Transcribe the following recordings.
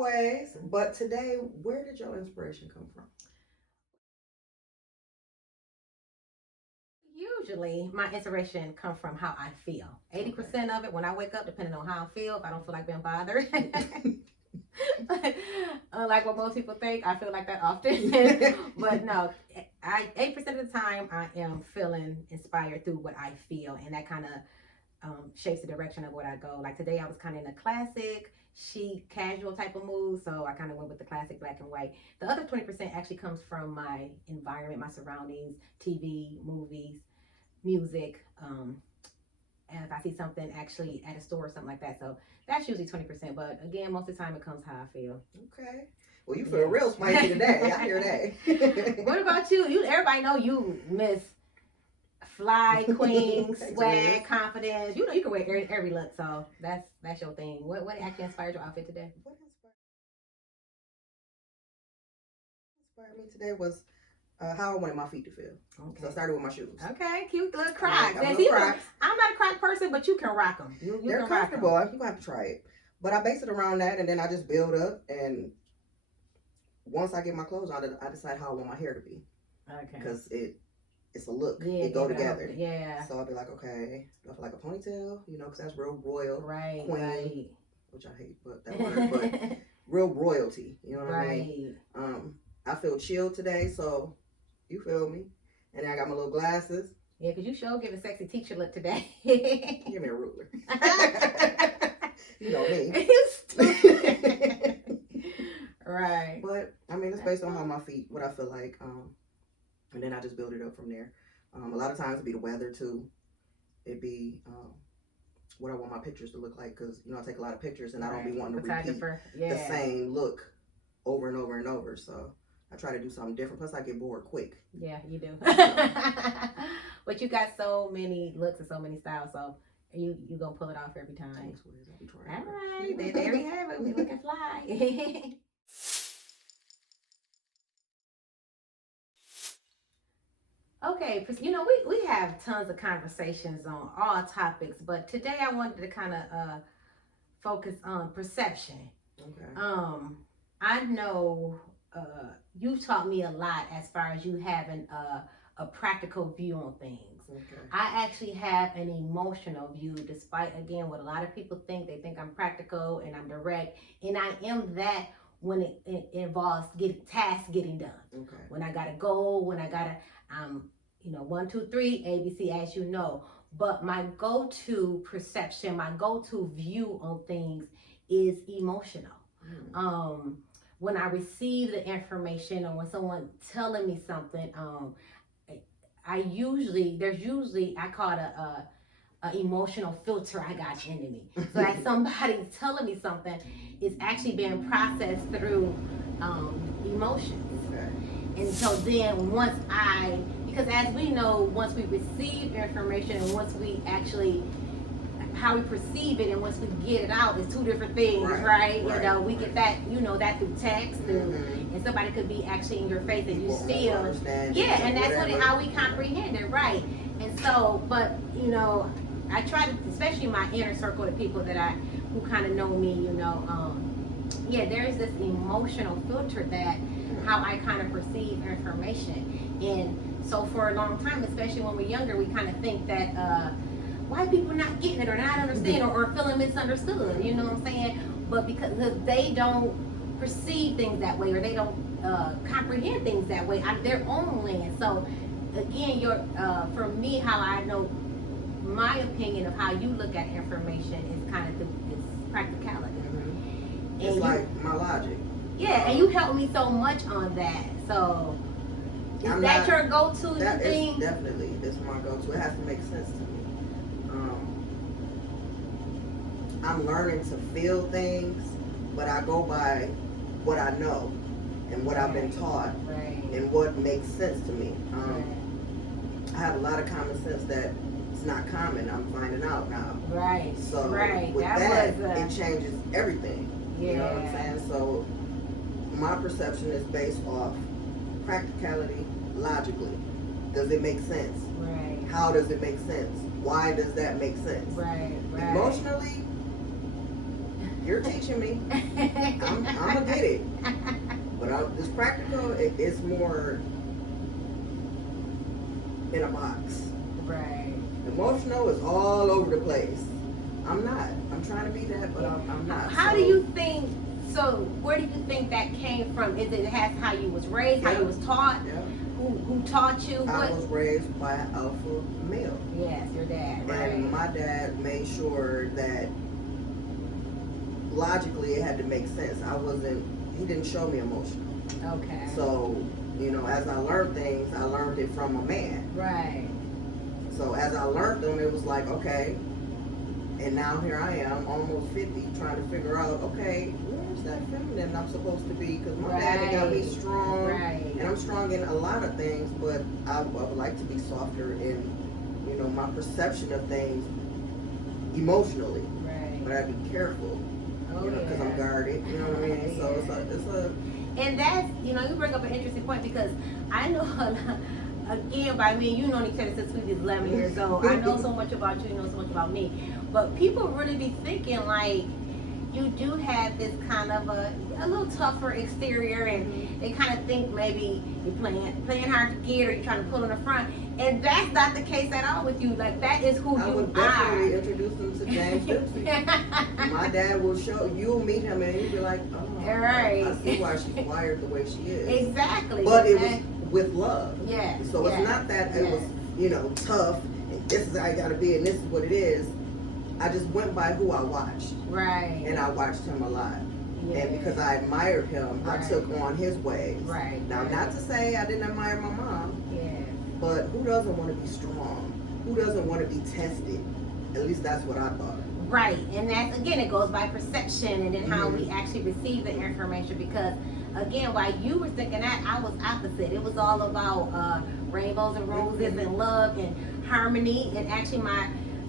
always. But today, where did your inspiration come from? Usually, my inspiration comes from how I feel. 80% of it when I wake up, depending on how I feel. If I don't feel like being bothered, unlike what most people think, I feel like that often. But no, 8% of the time I am feeling inspired through what I feel, and that kind of shapes the direction of what I go. Like today, I was kind of in a classic, chic, casual type of mood, so I kind of went with the classic black and white. The other 20% actually comes from my environment, my surroundings, TV, movies, music. And if I see something actually at a store or something like that, so that's usually 20%. But again, most of the time it comes how I feel. Okay. Well, you feel real spicy today. I hear that. What about you? Everybody know you, Miss Fly Queen, swag, confidence. You know you can wear every look, so that's your thing. What actually inspired your outfit today? What inspired me today was how I wanted my feet to feel. Okay. So I started with my shoes. Okay, cute little Crocs. I'm not a Croc person, but you can rock them. They're comfortable. You have to try it. But I base it around that, and then I just build up. And once I get my clothes on, I decide how I want my hair to be. Okay. Because it's a look. Yeah, it go together. Yeah. So I'll be like, okay, do I feel like a ponytail? You know, because that's real royal. Right. Queen. Right. Which I hate, but that word. But real royalty. You know what I mean? I feel chill today, so you feel me? And then I got my little glasses. Yeah, because you sure give a sexy teacher look today. Give me a ruler. You know me. You stupid. Right. But, I mean, it's based on how my feet, what I feel like. And then I just build it up from there. A lot of times it'd be the weather, too. It'd be what I want my pictures to look like. Because, you know, I take a lot of pictures and I don't be wanting to repeat the same look over and over and over. So I try to do something different. Plus, I get bored quick. Yeah, you do. But you got so many looks and so many styles, so you gonna pull it off every time. Thanks, Wiz. I'll be trying. All right, there we have it. We looking fly. Okay, you know we have tons of conversations on all topics, but today I wanted to kind of focus on perception. Okay. I know. You taught me a lot as far as you having a practical view on things. Okay. I actually have an emotional view, despite, again, what a lot of people think. They think I'm practical and I'm direct, and I am that when it involves tasks getting done. Okay. When I got a goal, when I got a, 1, 2, 3, ABC, as you know. But my go-to perception, my go-to view on things is emotional. When I receive the information or when someone telling me something, I call it a emotional filter I got into me. So like somebody telling me something is actually being processed through emotions. Okay. And so then because as we know, once we receive information and once we actually how we perceive it and once we get it out, it's two different things, right? You know, we get that, that through text, and somebody could be actually in your face and you still, and that's how we comprehend it, right? And so, but I try to, especially in my inner circle of people who kind of know me, there's this emotional filter that how I kind of perceive information, and so for a long time, especially when we're younger, we kind of think that. White people not getting it or not understanding or feeling misunderstood, you know what I'm saying? But because they don't perceive things that way or they don't comprehend things that way out of their own lens. So again, for me, how I know my opinion of how you look at information is kind of this practicality. Mm-hmm. It's like my logic. Yeah, and you helped me so much on that. So is that your go-to? That is definitely my go-to. It has to make sense to me. I'm learning to feel things, but I go by what I know and what I've been taught and what makes sense to me. I have a lot of common sense that it's not common. I'm finding out now. Right. So with that it changes everything. Yeah. You know what I'm saying? So my perception is based off practicality, logically. Does it make sense? Right. How does it make sense? Why does that make sense? Right. Emotionally, you're teaching me. I'm gonna get it. But this practical, it's more in a box. Right. Emotional is all over the place. I'm not. I'm trying to be that, but I'm not. How do you think? So where do you think that came from? Is it has how you was raised, how you was taught? Yeah. Who taught you? I was raised by an alpha male. Yes, your dad. Right. And my dad made sure that logically it had to make sense. He didn't show me emotion. Okay. So, as I learned things, I learned it from a man. Right. So as I learned them, it was like, okay, and now here I am, almost 50, trying to figure out, okay, where's that feminine I'm supposed to be? Because my daddy got me strong, and I'm strong in a lot of things, but I would like to be softer in, my perception of things emotionally. Right. But I'd be careful, because I'm guarded, you know what I mean? So it's a and that's, you bring up an interesting point, because I know again, by me, you know each other since we was 11 years old. I know so much about you, you know so much about me. But people really be thinking like you do have this kind of a little tougher exterior, and they kind of think maybe you're playing hard to get, or you're trying to pull on the front. And that's not the case at all with you. Like, that is who you are. I would definitely introduce them to James Dempsey. My dad will you'll meet him and you'll be like, oh, right. I see why she's wired the way she is. Exactly. But it was with love. Yeah. So it's not that it was, tough, and this is how I gotta be, and this is what it is. I just went by who I watched. Right. And I watched him a lot. Yeah. And because I admired him, I took on his ways. Right. Now, not to say I didn't admire my mom. Yeah. But who doesn't want to be strong? Who doesn't want to be tested? At least that's what I thought. Right. And that's, again, it goes by perception, and then how we actually receive the information. Because, again, while you were thinking that, I was opposite. It was all about rainbows and roses and love and harmony. And actually,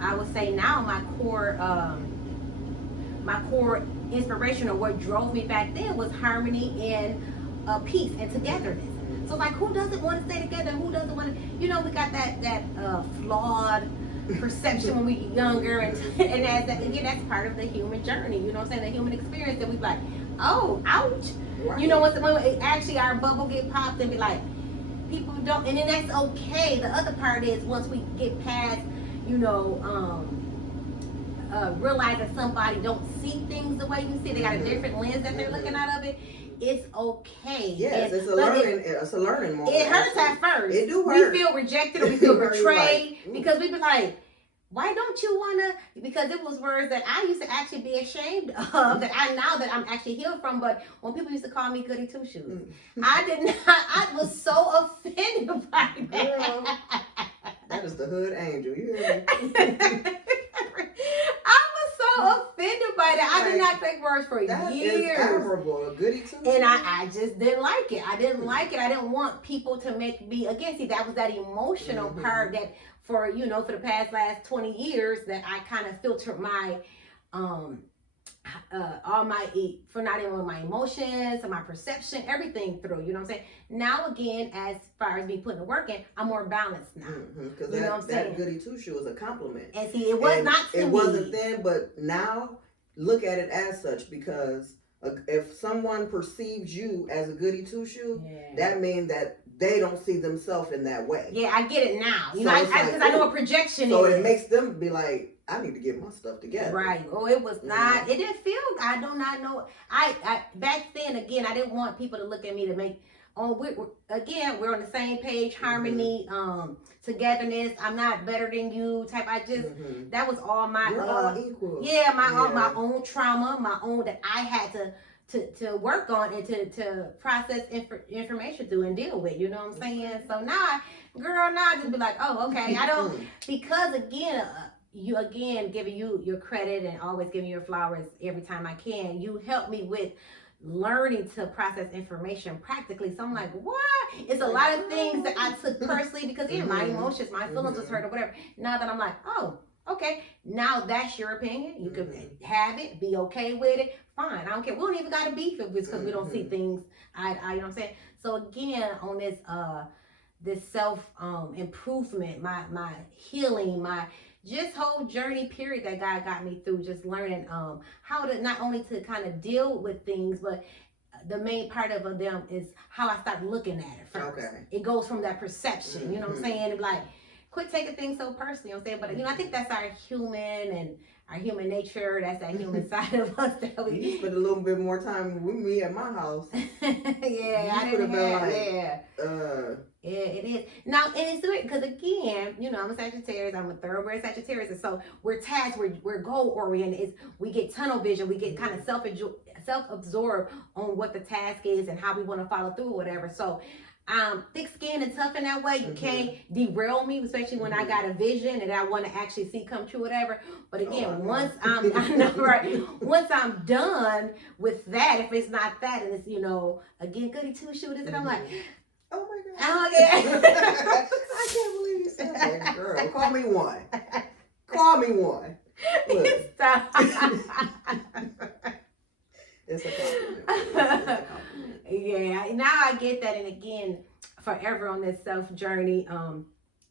I would say now my core inspiration, or what drove me back then, was harmony and peace and togetherness. So like, who doesn't want to stay together? Who doesn't want to, we got that flawed perception when we were younger, and that's part of the human journey, you know what I'm saying, the human experience, that we be like, oh, ouch. Right. When actually our bubble get popped, and be like, people don't, and then that's okay. The other part is, once we get past, realize that somebody don't see things the way you see, they got a different lens that they're looking out of it. It's okay. Yes, it's a learning moment. It hurts at first. It do hurt. We feel rejected, or we feel betrayed, because we be like, why don't you wanna? Because it was words that I used to actually be ashamed of, that now that I'm actually healed from. But when people used to call me goody two shoes, I did not. I was so offended by that. Girl, that is the hood angel. You hear me? Offended by that. I did not take words for years. That is admirable, a goody two. And I just didn't like it. I didn't like it. I didn't want people to make me, again, see, that was that emotional part that for the past last 20 years, that I kind of filtered my not even my emotions and my perception, everything through, you know what I'm saying? Now, again, as far as me putting the work in, I'm more balanced now. Because that goody two shoe is a compliment. And see, it was not to me. It wasn't then, but now look at it as such, because if someone perceives you as a goody two shoe, that means that they don't see themselves in that way. Yeah, I get it now. Because I know what projection is. So it makes them be like, I need to get my stuff together. Right. Oh, it was not. It didn't feel. I do not know. I back then, again, I didn't want people to look at me to make. Oh, we're on the same page, harmony, togetherness. I'm not better than you. Type. I just that was all my. We're all equal. Yeah, my own trauma, my own, that I had to work on, and to process information through and deal with. You know what I'm saying? So now I just be like, oh, okay. I don't, because again. You giving you your credit and always giving you your flowers every time I can. You help me with learning to process information practically. So I'm like, what? It's a lot of things that I took personally, because my emotions, my feelings was hurt or whatever. Now that I'm like, oh, okay, now that's your opinion. You can have it, be okay with it. Fine, I don't care. We don't even got to beef if it's because we don't see things. You know what I'm saying? So again, on this self improvement, my healing, my just whole journey period that God got me through, just learning how to not only to kind of deal with things, but the main part of them is how I start looking at it first. Okay. It goes from that perception, you know what I'm saying? Like, quit taking things so personally, you know what I'm saying? But, you know, I think that's our human nature. That's that human side of us that we... You spent a little bit more time with me at my house. Yeah, I didn't have... Yeah. Yeah, it is. Now, and it's weird because, again, you know, I'm a Sagittarius. I'm a thoroughbred Sagittarius. And so we're tasked, we're goal-oriented. We get tunnel vision. We get kind of self-absorbed on what the task is and how we want to follow through or whatever. So thick-skinned and tough in that way. You can't derail me, especially when I got a vision and I want to actually see come true, whatever. But again, once I'm done with that, if it's not that, and it's, you know, again, goody two-shooters, and I'm like, oh my God. Oh, yeah. I can't believe you said that, girl. Call me one. Call me one. Look. Stop. It's a compliment. Yeah, now I get that. And again, forever on this self-journey,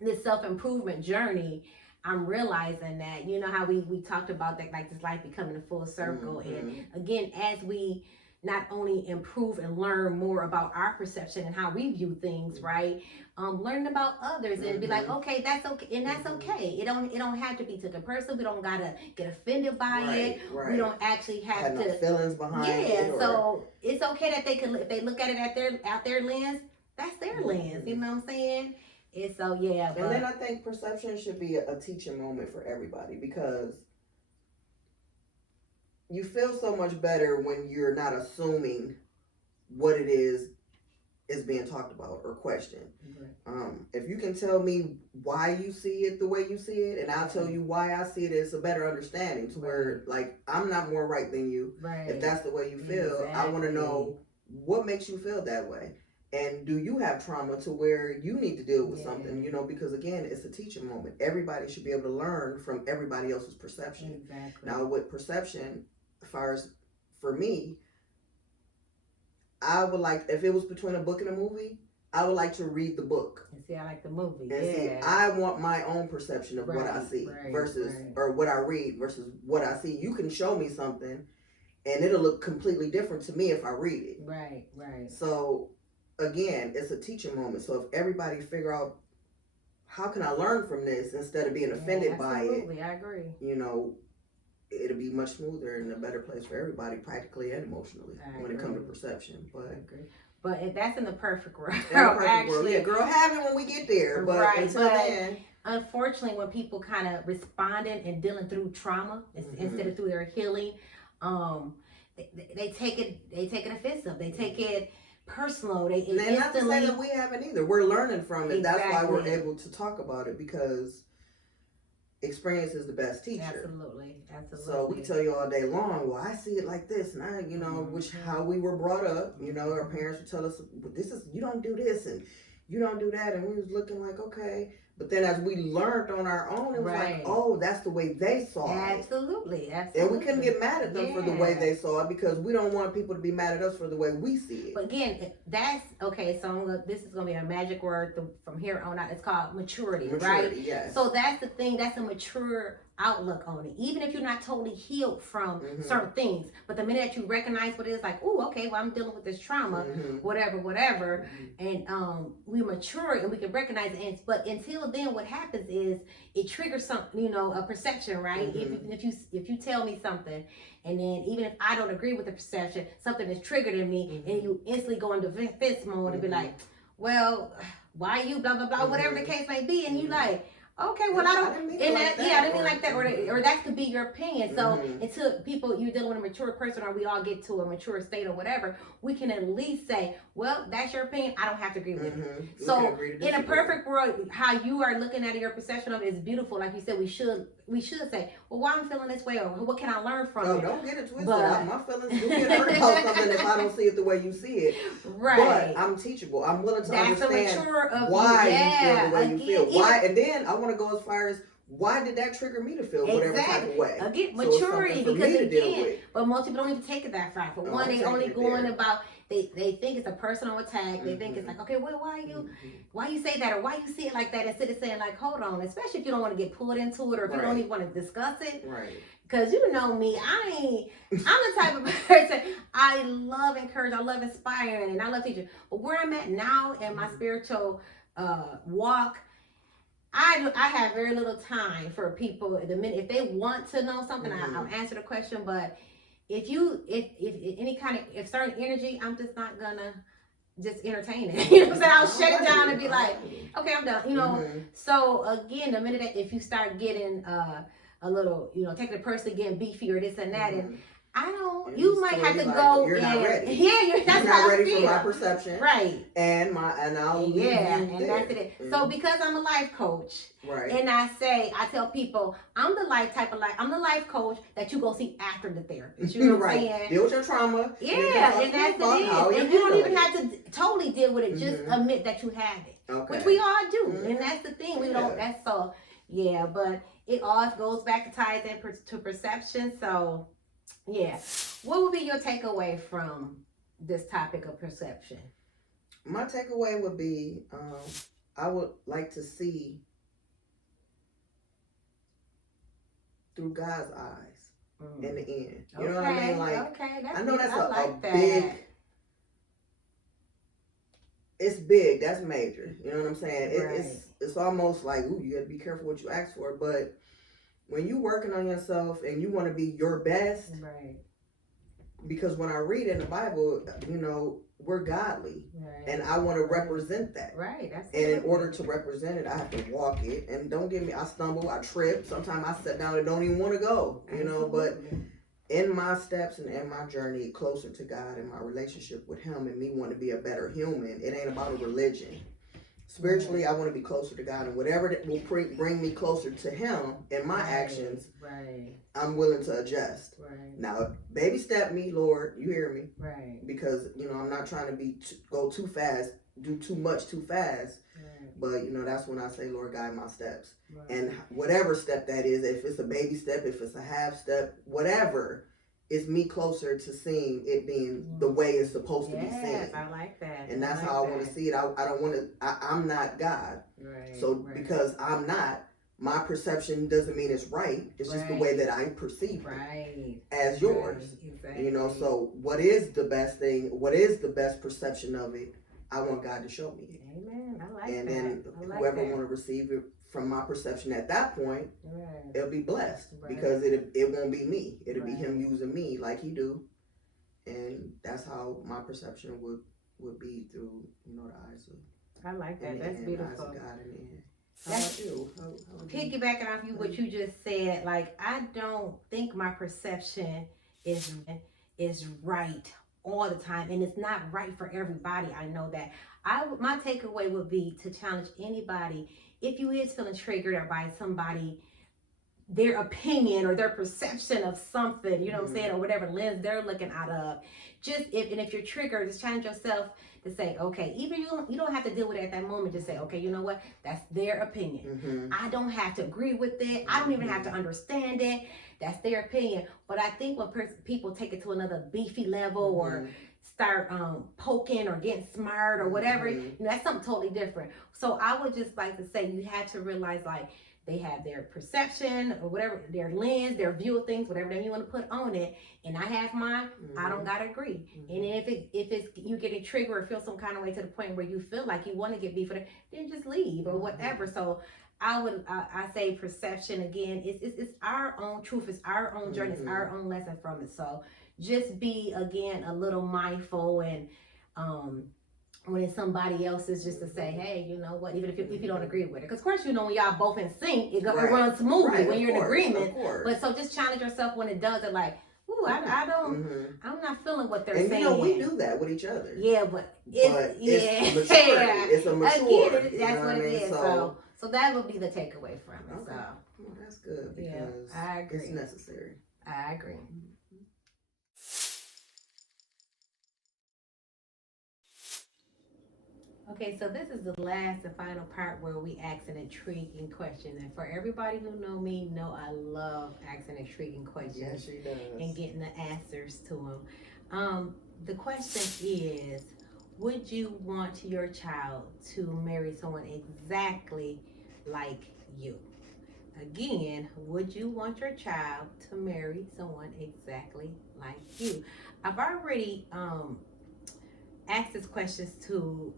this self-improvement journey, I'm realizing that, you know how we talked about that, like this life becoming a full circle. And again, as we not only improve and learn more about our perception and how we view things, right? Learning about others and be like, okay, that's okay, and that's okay. It don't have to be taken personal. We don't gotta get offended by it. Right. We don't actually have to no feelings behind it. Yeah, so it's okay that they can, if they look at it at their lens, that's their lens. You know what I'm saying? And so yeah. And then I think perception should be a teaching moment for everybody, because you feel so much better when you're not assuming what it is being talked about or questioned. If you can tell me why you see it the way you see it, and I'll tell you why I see it, it's a better understanding to where, like, I'm not more right than you. Right. If that's the way you feel, I want to know what makes you feel that way. And do you have trauma to where you need to deal with something, you know, because again, it's a teaching moment. Everybody should be able to learn from everybody else's perception. Exactly. Now with perception, as far as for me, I would like, if it was between a book and a movie, I would like to read the book. See, I like the movie. And see, I want my own perception of what I see versus, or what I read versus what I see. You can show me something and it'll look completely different to me if I read it. Right. So again, it's a teaching moment. So if everybody figure out, how can I learn from this instead of being offended by it? Absolutely, I agree. You know, it'll be much smoother and a better place for everybody, practically and emotionally, when it comes to perception. But if that's in the perfect world, actually, yeah, girl, have it when we get there. But until then, unfortunately, when people kind of responding and dealing through trauma instead of through their healing, they take it offensive. They take it personal. And not to say that we haven't either. We're learning from it. Exactly. That's why we're able to talk about it, because experience is the best teacher. Absolutely. So we tell you all day long, well, I see it like this, and I, you know, which how we were brought up. You know, our parents would tell us, well, this is, you don't do this and you don't do that, and we was looking like, okay. But then as we learned on our own, it was like, oh, that's the way they saw it. Absolutely. And we couldn't get mad at them for the way they saw it, because we don't want people to be mad at us for the way we see it. But again, that's, okay, so this is going to be a magic word from here on out. It's called maturity, right? Yes. So that's the thing. That's a mature outlook on it. Even if you're not totally healed from certain things, but the minute that you recognize what it is, like, oh, okay, well, I'm dealing with this trauma, whatever, and we mature and we can recognize it. But until then, what happens is it triggers something, you know, a perception, right? If you tell me something, and then even if I don't agree with the perception, something is triggered in me, and you instantly go into defense mode and be like, well, why you blah blah blah, whatever the case may be, and you like, okay, well, I didn't mean like that, or that could be your opinion. So until you're dealing with a mature person, or we all get to a mature state or whatever, we can at least say, well, that's your opinion. I don't have to agree with it. So in a perfect world, how you are looking at it, your perception of it is beautiful. Like you said, we should say, well, why I'm feeling this way, or what can I learn from it? Don't get it twisted. My feelings do get hurt about something if I don't see it the way you see it. Right. But I'm teachable. I'm willing to understand why you feel the way you feel. Again, Why, and then I want to go as far as, why did that trigger me to feel whatever type of way? Again, maturity, so because again, but most people don't even take it that far. For one, they only going about they think it's a personal attack. They think it's like, okay, well, why you say that, or why you see it like that, instead of saying like, hold on, especially if you don't want to get pulled into it, or if you don't even want to discuss it. Right. Because you know me, I'm the type of person, I love encouraging, I love inspiring, and I love teaching. But where I'm at now in my spiritual walk, I have very little time for people. The minute if they want to know something, I'll answer the question. But if any kind of if certain energy, I'm just not gonna just entertain it. You know what I'm saying? I'll shut it down and be like, okay, I'm done. You know. So again, the minute that if you start getting a little, taking the person getting beefy or this and that, and I don't. You might have to go. You're not ready. Yeah, that's you're not ready for my perception, right? And I'll leave you and there. That's it. So because I'm a life coach, right? And I tell people I'm the life coach that you go see after the therapist. You know what I'm saying? Deal with your trauma. Yeah, and that's it. And you don't even have to totally deal with it. Just admit that you have it, which we all do, and that's the thing. We don't. That's so. Yeah, but it all goes back to ties in to perception. So. Yeah. What would be your takeaway from this topic of perception? My takeaway would be I would like to see through God's eyes in the end. You know what I mean? Like, I know that's a big, it's big, that's major. You know what I'm saying? It's almost like, ooh, you got to be careful what you ask for. But when you working on yourself and you want to be your best, because when I read in the Bible, we're godly, and I want to represent that. That's and in order to represent it, I have to walk it. And don't get me, I stumble, I trip. Sometimes I sit down and don't even want to go. But in my steps and in my journey closer to God and my relationship with Him and me want to be a better human, it ain't about a religion. Spiritually, I want to be closer to God, and whatever that will bring me closer to Him in my actions, I'm willing to adjust. Now, baby step me, Lord, you hear me? Because I'm not trying to go too fast, do too much too fast. But that's when I say, Lord, guide my steps, and whatever step that is, if it's a baby step, if it's a half step, whatever. It's me closer to seeing it being the way it's supposed to be seen. Yes, I like that. And that's how I want to see it. I don't want to, I'm not God. Because I'm not, my perception doesn't mean it's right. It's just the way that I perceive it as yours. Exactly. So what is the best thing? What is the best perception of it? I want God to show me it. Amen. I like that. And then whoever want to receive it from my perception at that point, it'll be blessed because it won't be me. It'll be Him using me like He do, and that's how my perception would be through the eyes of. I like that. That's beautiful. Eyes of God in the end. How about you? Piggybacking off you what you just said, like I don't think my perception is right all the time, and it's not right for everybody. I know that. My takeaway would be to challenge anybody. If you is feeling triggered by somebody, their opinion or their perception of something, what I'm saying, or whatever lens they're looking out of, if you're triggered, just challenge yourself to say, okay, even you don't have to deal with it at that moment. Just say, okay, you know what? That's their opinion. I don't have to agree with it. I don't even have to understand it. That's their opinion. But I think when people take it to another beefy level or start poking or getting smart or whatever, that's something totally different. So I would just like to say you have to realize, like, they have their perception or whatever, their lens, their view of things, whatever you want to put on it, and I have mine. I don't gotta agree. And if it's you getting triggered or feel some kind of way to the point where you feel like you want to get beef with it, then just leave or whatever. So I say perception again. It's our own truth. It's our own journey. It's our own lesson from it. So just be again a little mindful and when it's somebody else's, just to say, hey, you know what, even if you don't agree with it. Because, of course, when y'all both in sync, it runs smoothly when you're in agreement. But so just challenge yourself when it does it, like, ooh, I'm not feeling what they're saying. And, we do that with each other. Yeah, but it's maturity. It's a mature. Again, that's what it is. So that would be the takeaway from it. Okay. Well, that's good because I agree. It's necessary. I agree. Okay, so this is the last and final part where we ask an intriguing question. And for everybody who know me, know I love asking intriguing questions. Yes, she does. And getting the answers to them. The question is, would you want your child to marry someone exactly like you? Again, would you want your child to marry someone exactly like you? I've already asked this questions to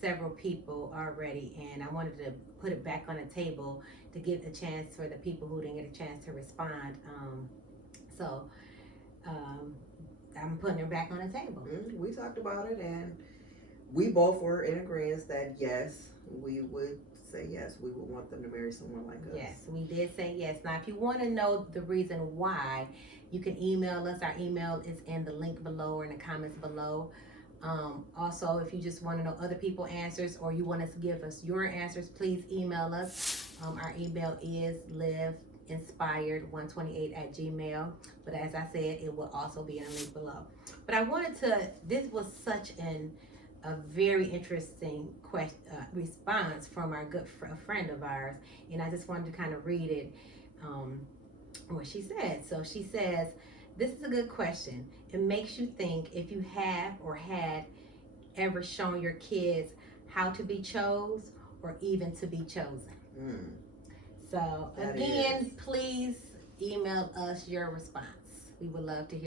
several people already, and I wanted to put it back on the table to give a chance for the people who didn't get a chance to respond. So I'm putting it back on the table. We talked about it, and we both were in agreement that yes, we would say yes. We would want them to marry someone like us. Yes, we did say yes. Now, if you want to know the reason why, you can email us. Our email is in the link below or in the comments below. Also, if you just want to know other people's answers or you want us to give us your answers, please email us. Our email is liveinspired128@gmail. But as I said, it will also be in the link below. But I wanted to, this was such a very interesting response from our good friend of ours. And I just wanted to kind of read it, what she said. So she says, this is a good question. It makes you think if you have or had ever shown your kids how to be chose or even to be chosen. So again, please email us your response. We would love to hear